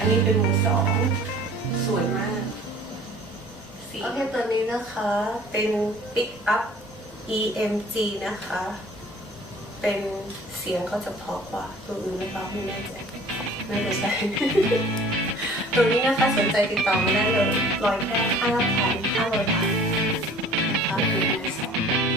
อันนี้เป็นมือสองสวยมากโอเคตัวนี้นะคะเป็น Pick Up EMG นะคะเป็นเสียงเขาจะเพราะกว่าตัวอื่นหรือเปล่าไม่แน่ใจน่าจะใช่ ตัวนี้นะคะสนใจติดต่อมาได้เลยร้อยแค่5,500 บาทนะคะเป็นมือสอง